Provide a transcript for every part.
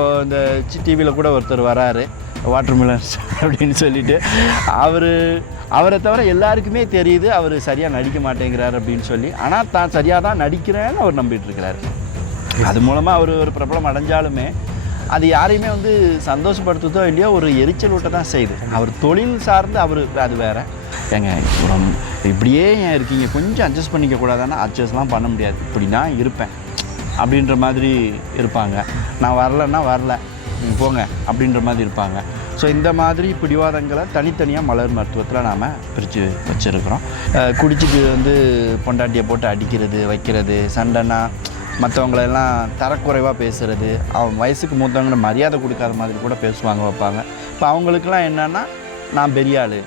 இப்போ இந்த டிவியில் கூட ஒருத்தர் வராரு வாட்டர் அப்படின்னு சொல்லிட்டு. அவர் அவரை தவிர எல்லாருக்குமே தெரியுது அவர் சரியாக நடிக்க மாட்டேங்கிறார் அப்படின்னு சொல்லி. ஆனால் தான் சரியாக தான் நடிக்கிறேன்னு அவர் நம்பிட்டு இருக்கிறாரு. அது மூலமாக அவர் ஒரு பிரபலம் அடைஞ்சாலுமே அது யாரையுமே வந்து சந்தோஷப்படுத்துதோ இல்லையோ ஒரு எரிச்சல் ஊட்ட தான் செய்யுது. அவர் தொழில் சார்ந்து அவர் அது வேற. ஏங்க இப்படியே ஏன் இருக்கீங்க? கொஞ்சம் அட்ஜஸ்ட் பண்ணிக்க கூடாதுன்னா அட்ஜஸ்ட்லாம் பண்ண முடியாது. இப்படி தான் இருப்பேன். அப்படின்ற மாதிரி இருப்பாங்க. நான் வரலன்னா வரல. போங்க அப்படின்ற மாதிரி இருப்பாங்க. ஸோ இந்த மாதிரி பிடிவாதங்களை தனித்தனியாக மலர் மருத்துவத்தில் நாம் பிரித்து வச்சுருக்கிறோம். குடிச்சிட்டு வந்து பொண்டாட்டியை போட்டு அடிக்கிறது வைக்கிறது சண்டைனா மற்றவங்களெல்லாம் தரக்குறைவாக பேசுகிறது அவன் வயசுக்கு மூத்தவங்களை மரியாதை கொடுக்காத மாதிரி கூட பேசுவாங்க வைப்பாங்க. இப்போ அவங்களுக்குலாம் என்னென்னா நான் பெரிய ஆள்.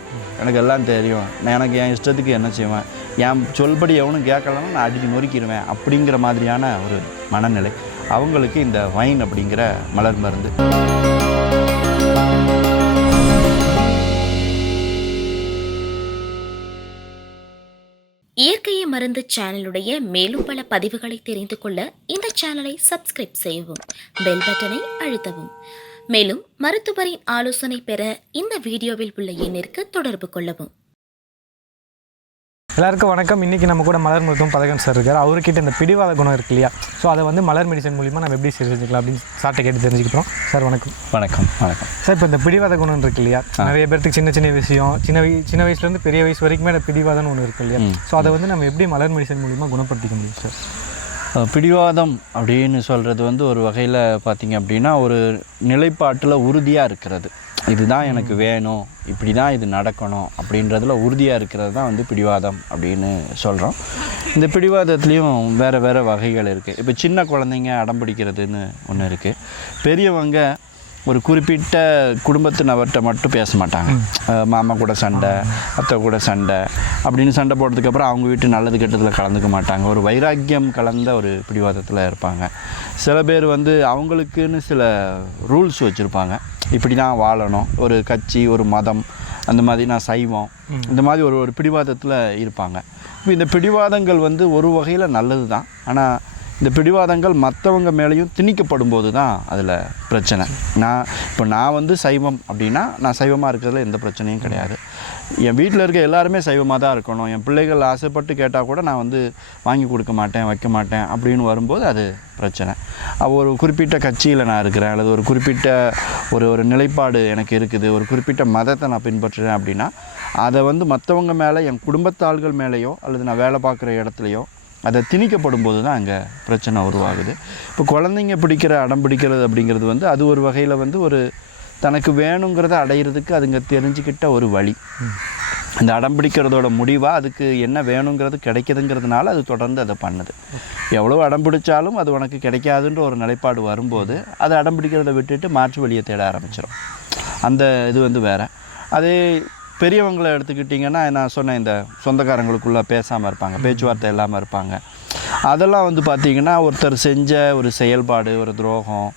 எனக்கு எல்லாம் தெரியும். நான் எனக்கு என் இஷ்டத்துக்கு என்ன செய்வேன்? என் சொல்படி எவனும் கேட்கலன்னா நான் அடிச்சு நொறுக்கிடுவேன் அப்படிங்கிற மாதிரியான ஒரு மனநிலை. அவங்களுக்கு இந்த வைன் அப்படிங்கிற மலர் மருந்து. இயற்கையை மருந்து சேனலுடைய மேலும் பல பதிவுகளை தெரிந்து கொள்ள இந்த சேனலை சப்ஸ்கிரைப் செய்யவும் பெல் பட்டனை அழுத்தவும். மேலும் மருத்துவரின் ஆலோசனை பெற இந்த வீடியோவில் உள்ள எண்ணிற்கு தொடர்பு கொள்ளவும். எல்லாருக்கும் வணக்கம். இன்றைக்கி நம்ம கூட மலர் மருத்துவம் பதகன் சார் இருக்கார். அவர்கிட்ட இந்த பிடிவாத குணம் இருக்கு இல்லையா? ஸோ அதை வந்து மலர் மெடிசன் மூலிமா நம்ம எப்படி செஞ்சுக்கலாம் அப்படின்னு சார்ட்டை கேட்டு தெரிஞ்சுக்கிட்டோம். சார் வணக்கம். வணக்கம் வணக்கம். சார் இப்போ இந்த பிடிவாத குணம் இருக்கு இல்லையா? நிறைய பேர்த்துக்கு சின்ன சின்ன விஷயம். சின்ன வய சின்ன வயசுலேருந்து பெரிய வயசு வரைக்குமே அந்த பிடிவாதம்னு ஒன்று இருக்கு இல்லையா? ஸோ அதை வந்து நம்ம எப்படி மலர் மெடிசன் மூலிமா குணப்படுத்திக்க முடியும் சார் பிடிவாதம் அப்படின்னு சொல்கிறது வந்து ஒரு வகையில் பார்த்தீங்க அப்படின்னா ஒரு நிலைப்பாட்டில் உறுதியாக இருக்கிறது. இதுதான் எனக்கு வேணும் இப்படி தான் இது நடக்கணும் அப்படின்றதுல உறுதியாக இருக்கிறது தான் வந்து பிடிவாதம் அப்படின்னு சொல்கிறோம் இந்த பிடிவாதத்துலேயும் வேறு வேறு வகைகள் இருக்குது இப்போ சின்ன குழந்தைங்க அடம் பிடிக்கிறதுன்னு ஒன்று இருக்குது பெரியவங்க ஒரு குறிப்பிட்ட குடும்பத்து நபர்கிட்ட மட்டும் பேச மாட்டாங்க. மாமா கூட சண்டை அத்தை கூட சண்டை அப்படின்னு சண்டை போட்டதுக்கப்புறம் அவங்க வீட்டு நல்லது கெட்டதில் கலந்துக்க மாட்டாங்க. ஒரு வைராக்கியம் கலந்த ஒரு பிடிவாதத்தில் இருப்பாங்க. சில பேர் வந்து அவங்களுக்குன்னு சில ரூல்ஸ் வச்சுருப்பாங்க. இப்படி தான் வாழணும். ஒரு கட்சி ஒரு மதம் அந்த மாதிரி நான் சைவம் இந்த மாதிரி ஒரு ஒரு பிடிவாதத்தில் இருப்பாங்க. இப்போ இந்த பிடிவாதங்கள் வந்து ஒரு வகையில் நல்லது தான் ஆனால் இந்த பிடிவாதங்கள் மற்றவங்க மேலேயும் திணிக்கப்படும் போது தான் அதில் பிரச்சனை. நான் இப்போ நான் வந்து சைவம் அப்படின்னா நான் சைவமாக இருக்கிறதுல எந்த பிரச்சனையும் கிடையாது. என் வீட்டில் இருக்க எல்லாருமே சைவமாக தான் இருக்கணும். என் பிள்ளைகள் ஆசைப்பட்டு கேட்டால் கூட நான் வந்து வாங்கி கொடுக்க மாட்டேன் வைக்க மாட்டேன் அப்படின்னு வரும்போது அது பிரச்சனை. ஒரு குறிப்பிட்ட கட்சியில் நான் இருக்கிறேன். அல்லது ஒரு குறிப்பிட்ட ஒரு ஒரு நிலைப்பாடு எனக்கு இருக்குது. ஒரு குறிப்பிட்ட மதத்தை நான் பின்பற்றுறேன் அப்படின்னா அதை வந்து மற்றவங்க மேலே என் குடும்பத்தாள்கள் மேலேயோ அல்லது நான் வேலை பார்க்குற இடத்துலையோ அதை திணிக்கப்படும் போது தான் அங்கே பிரச்சனை உருவாகுது. இப்போ குழந்தைங்க பிடிக்கிற அடம் பிடிக்கிறது அப்படிங்கிறது வந்து அது ஒரு வகையில் வந்து ஒரு தனக்கு வேணுங்கிறத அடையிறதுக்கு அதுங்க தெரிஞ்சுக்கிட்ட ஒரு வழி. அந்த அடம் பிடிக்கிறதோட முடிவாக அதுக்கு என்ன வேணுங்கிறது கிடைக்குதுங்கிறதுனால அது தொடர்ந்து அதை பண்ணுது. எவ்வளோ அடம் பிடிச்சாலும் அது உனக்கு கிடைக்காதுன்ற ஒரு நிலைப்பாடு வரும்போது அது அடம் பிடிக்கிறத விட்டுட்டு மாற்று வழியை தேட ஆரம்பிச்சிடும் அந்த இது வந்து வேறு. அதே பெரியவங்களை எடுத்துக்கிட்டிங்கன்னா நான் சொன்னேன் இந்த சொந்தக்காரங்களுக்குள்ளே பேசாமல் இருப்பாங்க பேச்சுவார்த்தை இல்லாமல் இருப்பாங்க. அதெல்லாம் வந்து பார்த்திங்கன்னா ஒருத்தர் செஞ்ச ஒரு செயல்பாடு ஒரு துரோகம்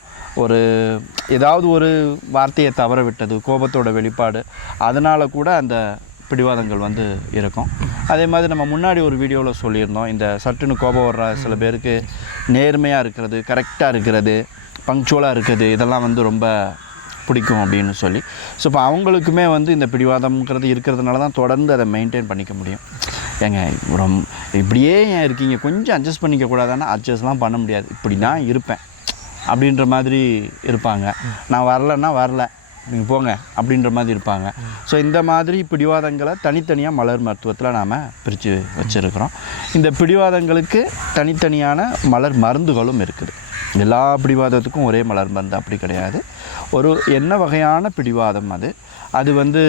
ஒரு ஏதாவது ஒரு வார்த்தையை தவற விட்டது கோபத்தோட வெளிப்பாடு அதனால் கூட அந்த பிடிவாதங்கள் வந்து இருக்கும். அதே மாதிரி நம்ம முன்னாடி ஒரு வீடியோவில் சொல்லியிருந்தோம் இந்த சட்டுன்னு கோபம் வர்ற சில பேருக்கு நேர்மையாக இருக்கிறது கரெக்டாக இருக்கிறது பங்க்சுவலாக இருக்குது இதெல்லாம் வந்து ரொம்ப பிடிக்கும் அப்படின்னு சொல்லி. ஸோ இப்போ அவங்களுக்குமே வந்து இந்த பிடிவாதம்ங்கிறது இருக்கிறதுனால தான் தொடர்ந்து அதை மெயின்டைன் பண்ணிக்க முடியும். ஏங்க ரொம்ப இப்படியே ஏன் இருக்கீங்க? கொஞ்சம் அட்ஜஸ்ட் பண்ணிக்க கூடாதுன்னா அட்ஜஸ்ட்லாம் பண்ண முடியாது. இப்படி நான் இருப்பேன். அப்படின்ற மாதிரி இருப்பாங்க. நான் வரலன்னா வரல. நீங்கள் போங்க அப்படின்ற மாதிரி இருப்பாங்க. ஸோ இந்த மாதிரி பிடிவாதங்களை தனித்தனியாக மலர் மருத்துவத்தில் நாம் பிரித்து வச்சுருக்கிறோம். இந்த பிடிவாதங்களுக்கு தனித்தனியான மலர் மருந்துகளும் இருக்குது. எல்லா பிடிவாதத்துக்கும் ஒரே மலர் மருந்து அப்படி கிடையாது. ஒரு என்ன வகையான பிடிவாதம் அது? அது வந்து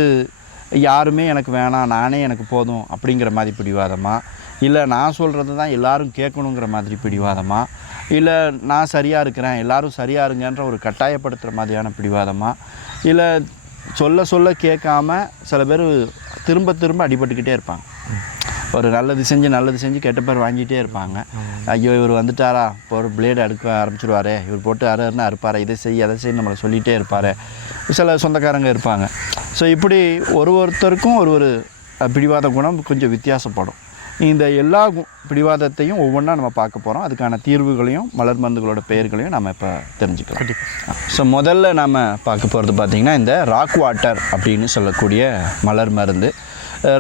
யாருமே எனக்கு வேணாம் நானே எனக்கு போதும் அப்படிங்கிற மாதிரி பிடிவாதமா? இல்லை நான் சொல்கிறது தான் எல்லாரும் கேட்கணுங்கிற மாதிரி பிடிவாதமா? இல்லை நான் சரியாக இருக்கிறேன் எல்லாரும் சரியாக இருங்கன்ற ஒரு கட்டாயப்படுத்துகிற மாதிரியான பிடிவாதமா? இல்லை சொல்ல சொல்ல கேட்காம சில பேர் திரும்ப திரும்ப அடிபட்டுக்கிட்டே இருப்பாங்க. ஒரு நல்லது செஞ்சு நல்லது செஞ்சு கெட்ட பேர் வாங்கிட்டே இருப்பாங்க. ஐயோ இவர் வந்துட்டாரா? இப்போ ஒரு பிளேடு அடுக்க ஆரம்பிச்சிடுவாரே இவர் போட்டு அறுன்னா அறுப்பாரே. இதை செய் அதை செய் நம்மளை சொல்லிகிட்டே இருப்பார். சில சொந்தக்காரங்க இருப்பாங்க. ஸோ இப்படி ஒரு ஒருத்தருக்கும் ஒரு ஒரு பிடிவாத குணம் கொஞ்சம் வித்தியாசப்படும். இந்த எல்லா பிடிவாதத்தையும் ஒவ்வொன்றா நம்ம பார்க்க போகிறோம் அதுக்கான தீர்வுகளையும் மலர் மருந்துகளோட பெயர்களையும் நம்ம இப்போ தெரிஞ்சுக்கலாம். ஸோ முதல்ல நம்ம பார்க்க போகிறது பார்த்திங்கன்னா இந்த ராக் வாட்டர் அப்படின்னு சொல்லக்கூடிய மலர் மருந்து.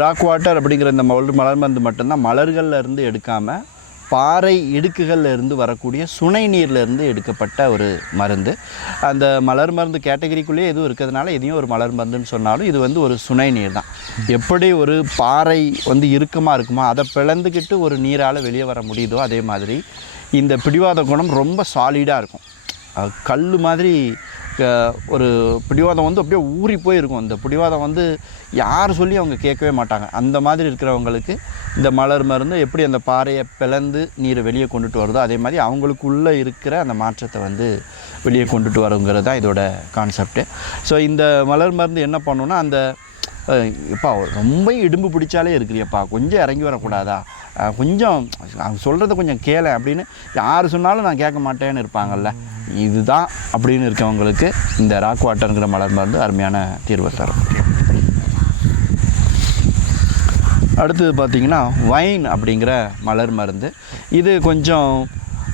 ராக் வாட்டர் அப்படிங்கிற இந்த மலர் மலர் மருந்து மட்டும்தான். மலர்களில் இருந்து எடுக்காமல் பாறை இடுக்குகளில் இருந்து வரக்கூடிய சுனை நீர்லேருந்து எடுக்கப்பட்ட ஒரு மருந்து. அந்த மலர் மருந்து கேட்டகரிக்குள்ளேயே எதுவும் இருக்கிறதுனால எதையும் ஒரு மலர் மருந்துன்னு சொன்னாலும் இது வந்து ஒரு சுனை நீர் தான் எப்படி ஒரு பாறை வந்து இறுக்கமாக இருக்குமோ அதை பிளந்துக்கிட்டு ஒரு நீரால் வெளியே வர முடியுதோ அதே மாதிரி இந்த பிடிவாத குணம் ரொம்ப சாலிடாக இருக்கும். கல் மாதிரி ஒரு பிடிவாதம் வந்து அப்படியே ஊறி போயிருக்கும். இந்த பிடிவாதம் வந்து யார் சொல்லி அவங்க கேட்கவே மாட்டாங்க. அந்த மாதிரி இருக்கிறவங்களுக்கு இந்த மலர் மருந்து எப்படி அந்த பாறையை பிளந்து நீரை வெளியே கொண்டுட்டு வருதோ அதே மாதிரி அவங்களுக்குள்ளே இருக்கிற அந்த மாற்றத்தை வந்து வெளியே கொண்டுட்டு வருங்கிறது தான் இதோட கான்செப்ட்டு ஸோ இந்த மலர் மருந்து என்ன பண்ணுன்னா அந்த எப்பா ரொம்ப இடும்பு பிடிச்சாலே இருக்கிறியப்பா கொஞ்சம் இறங்கி வரக்கூடாதா? கொஞ்சம் அவங்க சொல்கிறத கொஞ்சம் கேள அப்படின்னு யார் சொன்னாலும் நான் கேட்க மாட்டேன்னு இருப்பாங்கல்ல. இதுதான் அப்படின்னு இருக்கவங்களுக்கு இந்த ராக் வாட்டருங்கிற மலர் மருந்து அருமையான தீர்வை தரும். அடுத்தது பார்த்திங்கன்னா வைன் அப்படிங்கிற மலர் மருந்து. இது கொஞ்சம்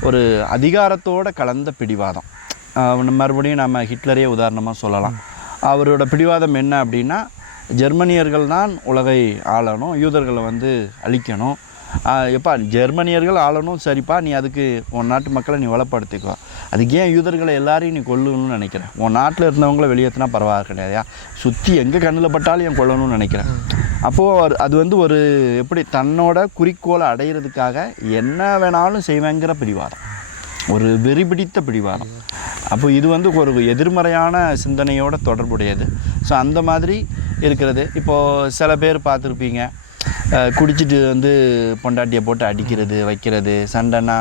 ஒரு அதிகாரத்தோட கலந்த பிடிவாதம். மறுபடியும் நம்ம ஹிட்லரே உதாரணமாக சொல்லலாம். அவரோட பிடிவாதம் என்ன அப்படின்னா ஜெர்மனியர்கள் தான் உலகை ஆளணும் யூதர்களை வந்து அழிக்கணும். எப்பா ஜெர்மனியர்கள் ஆளணும் சரிப்பா நீ அதுக்கு உன் நாட்டு மக்களை நீ வளப்படுத்திக்கோ. அதுக்கு ஏன் யூதர்களை எல்லாரையும் நீ கொல்லணும்னு நினைக்கிறேன் உன் நாட்டில் இருந்தவங்கள வெளியேற்றினா பரவாயில்ல கிடையாதுயா சுற்றி எங்கே கண்ணில் பட்டாலும் என் கொல்லணும்னு நினைக்கிறேன் அப்போது அது வந்து ஒரு எப்படி தன்னோட குறிக்கோளை அடையிறதுக்காக என்ன வேணாலும் செய்வேங்கிற பிடிவாதம். ஒரு வெறி பிடித்த பிடிவாதம். அப்போ இது வந்து ஒரு எதிர்மறையான சிந்தனையோட தொடர்புடையது. ஸோ அந்த மாதிரி இருக்கிறது. இப்போது சில பேர் பார்த்துருப்பீங்க. குடிச்சிட்டு வந்து பொண்டாட்டியை போட்டு அடிக்கிறது வைக்கிறது சண்டைனா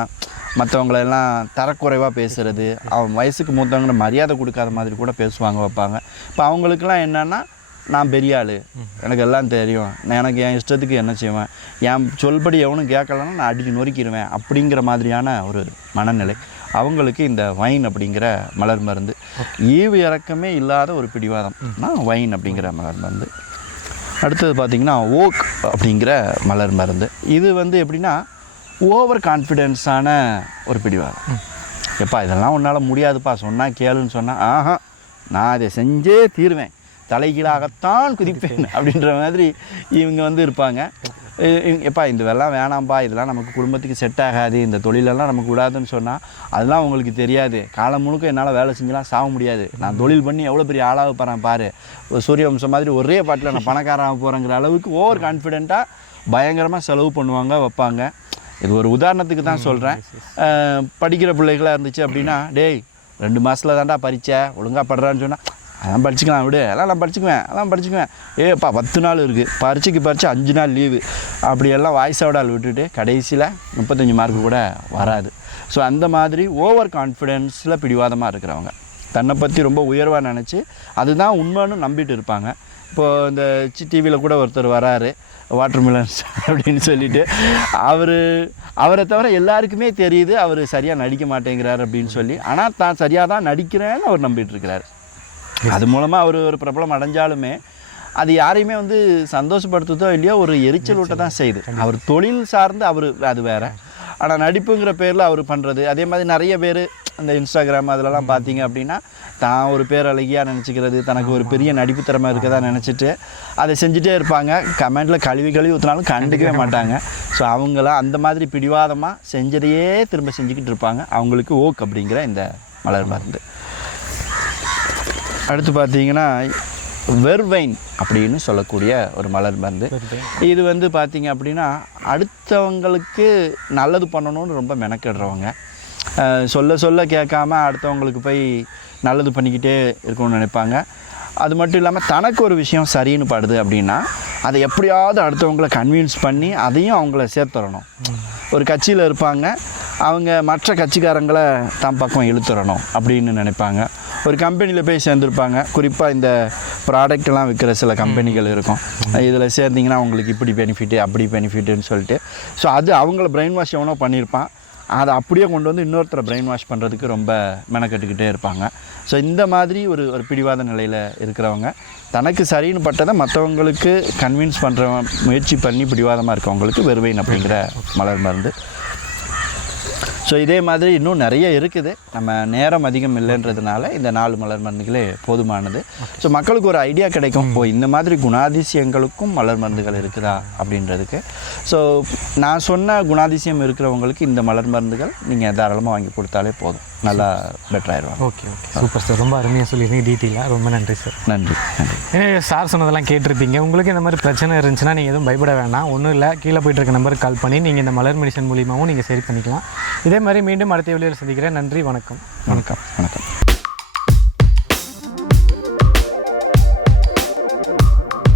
மற்றவங்களெல்லாம் தரக்குறைவாக பேசுகிறது அவன் வயசுக்கு மூத்தவங்க மரியாதை கொடுக்காத மாதிரி கூட பேசுவாங்க வைப்பாங்க. இப்போ அவங்களுக்கெல்லாம் என்னென்னா நான் பெரிய ஆள். எனக்கு எல்லாம் தெரியும். நான் எனக்கு என் இஷ்டத்துக்கு என்ன செய்வேன்? என் சொல்படி எவனும் கேட்கலன்னா நான் அடிச்சு நொறுக்கிடுவேன் அப்படிங்கிற மாதிரியான ஒரு மனநிலை. அவங்களுக்கு இந்த வைன் அப்படிங்கிற மலர் மருந்து. ஈவு இறக்கமே இல்லாத ஒரு பிடிவாதம். வைன் அப்படிங்கிற மலர் மருந்து. அடுத்தது பார்த்திங்கன்னா ஓக் அப்படிங்கிற மலர் மருந்து. இது வந்து எப்படின்னா ஓவர் கான்ஃபிடென்ஸான ஒரு பிடிவாதம். எப்பா இதெல்லாம் உன்னால் முடியாதுப்பா சொன்னால் கேளுன்னு சொன்னால் ஆஹா நான் இதை செஞ்சே தீருவேன். தலைகீழாகத்தான் குதிப்பேன் அப்படின்ற மாதிரி இவங்க வந்து இருப்பாங்க. எப்பா இந்த வேணாம்ப்பா இதெல்லாம் நமக்கு குடும்பத்துக்கு செட் ஆகாது இந்த தொழிலெல்லாம் நமக்கு விடாதுன்னு சொன்னால் அதெல்லாம் உங்களுக்கு தெரியாது. காலம் முழுக்க என்னால் வேலை செஞ்சுலாம் சாக முடியாது. நான் தொழில் பண்ணி எவ்வளோ பெரிய ஆளாக போகிறேன் பாரு. சூரியவம்சம் சூரிய வம்சம் மாதிரி ஒரே பாட்டில் நான் பணக்காரன் போகிறேங்கிற அளவுக்கு ஓவர் கான்ஃபிடெண்ட்டாக பயங்கரமாக செலவு பண்ணுவாங்க வைப்பாங்க. இது ஒரு உதாரணத்துக்கு தான் சொல்கிறேன் படிக்கிற பிள்ளைகளாக இருந்துச்சு அப்படின்னா டேய் ரெண்டு மாதத்தில் தான்டா பரீட்சை ஒழுங்காக படுறான்னு சொன்னால் அதெல்லாம் படிச்சுக்கலாம் விடு. அதெல்லாம் நான் படிச்சுக்குவேன். அதெல்லாம் படிச்சுக்குவேன். ஏப்பா பத்து நாள் இருக்குது பரீட்சைக்கு பரீட்சை அஞ்சு நாள் லீவு அப்படியெல்லாம் வாய்ஸோட ஆள் விட்டுட்டு கடைசியில் முப்பத்தஞ்சு மார்க்கு கூட வராது. ஸோ அந்த மாதிரி ஓவர் கான்ஃபிடென்ஸில் பிடிவாதமாக இருக்கிறவங்க. தன்னை பற்றி ரொம்ப உயர்வாக நினச்சி அதுதான் உண்மைன்னு நம்பிட்டு இருப்பாங்க. இப்போது இந்த டிவியில் கூட ஒருத்தர் வராரு. வாட்டர் மிலன்ஸ் அப்படின்னு சொல்லிட்டு. அவர் அவரை தவிர எல்லாருக்குமே தெரியுது அவர் சரியாக நடிக்க மாட்டேங்கிறார் அப்படின்னு சொல்லி. ஆனால் தான் சரியாக தான் நடிக்கிறேன்னு அவர் நம்பிட்டு இருக்கிறார். அது மூலமாக அவர் ஒரு பிரபலம் அடைஞ்சாலுமே அது யாரையுமே வந்து சந்தோஷப்படுத்துதோ இல்லையோ ஒரு எரிச்சல் ஊட்ட தான் செய்யுது. அவர் தொழில் சார்ந்து அவர் அது வேற. ஆனால் நடிப்புங்கிற பேரில் அவர் பண்ணுறது அதே மாதிரி நிறைய பேர் அந்த இன்ஸ்டாகிராம் அதிலலாம் பார்த்தீங்க அப்படின்னா தான் ஒரு பேர் அழகியாக நினச்சிக்கிறது தனக்கு ஒரு பெரிய நடிப்பு திறமை இருக்கதா நினச்சிட்டு அதை செஞ்சுட்டே இருப்பாங்க. கமெண்ட்டில் கழுவி கழுவி ஊற்றினாலும் கண்டுக்கவே மாட்டாங்க. ஸோ அவங்களாம் அந்த மாதிரி பிடிவாதமாக செஞ்சதையே திரும்ப செஞ்சுக்கிட்டு இருப்பாங்க. அவங்களுக்கு ஓக் அப்படிங்கிற இந்த மலர் மருந்து. அடுத்து பார்த்தீங்கன்னா வெர்வைன் அப்படின்னு சொல்லக்கூடிய ஒரு மலர் மருந்து. இது வந்து பார்த்தீங்க அப்படின்னா அடுத்தவங்களுக்கு நல்லது பண்ணணும்னு ரொம்ப மெனக்கிடுறவங்க. சொல்ல சொல்ல கேட்காம அடுத்தவங்களுக்கு போய் நல்லது பண்ணிக்கிட்டே இருக்கணும்னு நினைப்பாங்க. அது மட்டும் இல்லாமல் தனக்கு ஒரு விஷயம் சரின்னு படுது அப்படின்னா அதை எப்படியாவது அடுத்தவங்களை கன்வின்ஸ் பண்ணி அதையும் அவங்கள சேர்த்துறணும். ஒரு கட்சியில் இருப்பாங்க. அவங்க மற்ற கட்சிக்காரங்களை தம் பக்கம் இழுத்துறணும் அப்படின்னு நினைப்பாங்க. ஒரு கம்பெனியில் போய் சேர்ந்துருப்பாங்க. குறிப்பாக இந்த ப்ராடக்ட்லாம் விற்கிற சில கம்பெனிகள் இருக்கும். இதில் சேர்ந்தீங்கன்னா உங்களுக்கு இப்படி பெனிஃபிட்டு அப்படி பெனிஃபிட்டுன்னு சொல்லிட்டு. ஸோ அது அவங்கள பிரெயின் வாஷ் எவனோ பண்ணியிருப்பான். அதை அப்படியே கொண்டு வந்து இன்னொருத்தரை பிரெயின் வாஷ் பண்ணுறதுக்கு ரொம்ப மெனக்கட்டுக்கிட்டே இருப்பாங்க. ஸோ இந்த மாதிரி ஒரு ஒரு பிடிவாத நிலையில் இருக்கிறவங்க தனக்கு சரின்னு பட்டதை மற்றவங்களுக்கு கன்வின்ஸ் பண்ணுற முயற்சி பண்ணி பிடிவாதமாக இருக்கவங்களுக்கு வெறுவைன் அப்படிங்கிற மலர் மருந்து ஸோ இதே மாதிரி இன்னும் நிறைய இருக்குது. நம்ம நேரம் அதிகம் இல்லைன்றதுனால இந்த நாலு மலர் மருந்துகளே போதுமானது. ஸோ மக்களுக்கு ஒரு ஐடியா கிடைக்கும். ஓ இந்த மாதிரி குணாதிசயங்களுக்கும் மலர் மருந்துகள் இருக்குதா அப்படின்றதுக்கு. ஸோ நான் சொன்ன குணாதிசயம் இருக்கிறவங்களுக்கு இந்த மலர் மருந்துகள் நீங்கள் தாராளமாக வாங்கி கொடுத்தாலே போதும். நல்லா பெட்டர் ஆயிடுவாங்க. ஓகே ஓகே சூப்பர் சார் ரொம்ப அருமையாக சொல்லியிருந்தீங்க டீட்டெயிலாக ரொம்ப நன்றி சார் நன்றி நன்றி. சார் சொன்னதெல்லாம் கேட்டிருப்பீங்க. உங்களுக்கு இந்த மாதிரி பிரச்சனை இருந்துச்சுன்னா நீங்கள் எதுவும் பயப்பட வேண்டாம் ஒன்றும் இல்லை. கீழே போயிட்டு இருக்க நம்பருக்கு கால் பண்ணி நீங்கள் இந்த மலர் மெடிசன் மூலியமாகவும் நீங்கள் சரி பண்ணிக்கலாம். இதே மாதிரி மீண்டும் அடுத்த வெளியில் சந்திக்கிறேன். நன்றி வணக்கம். வணக்கம் வணக்கம்.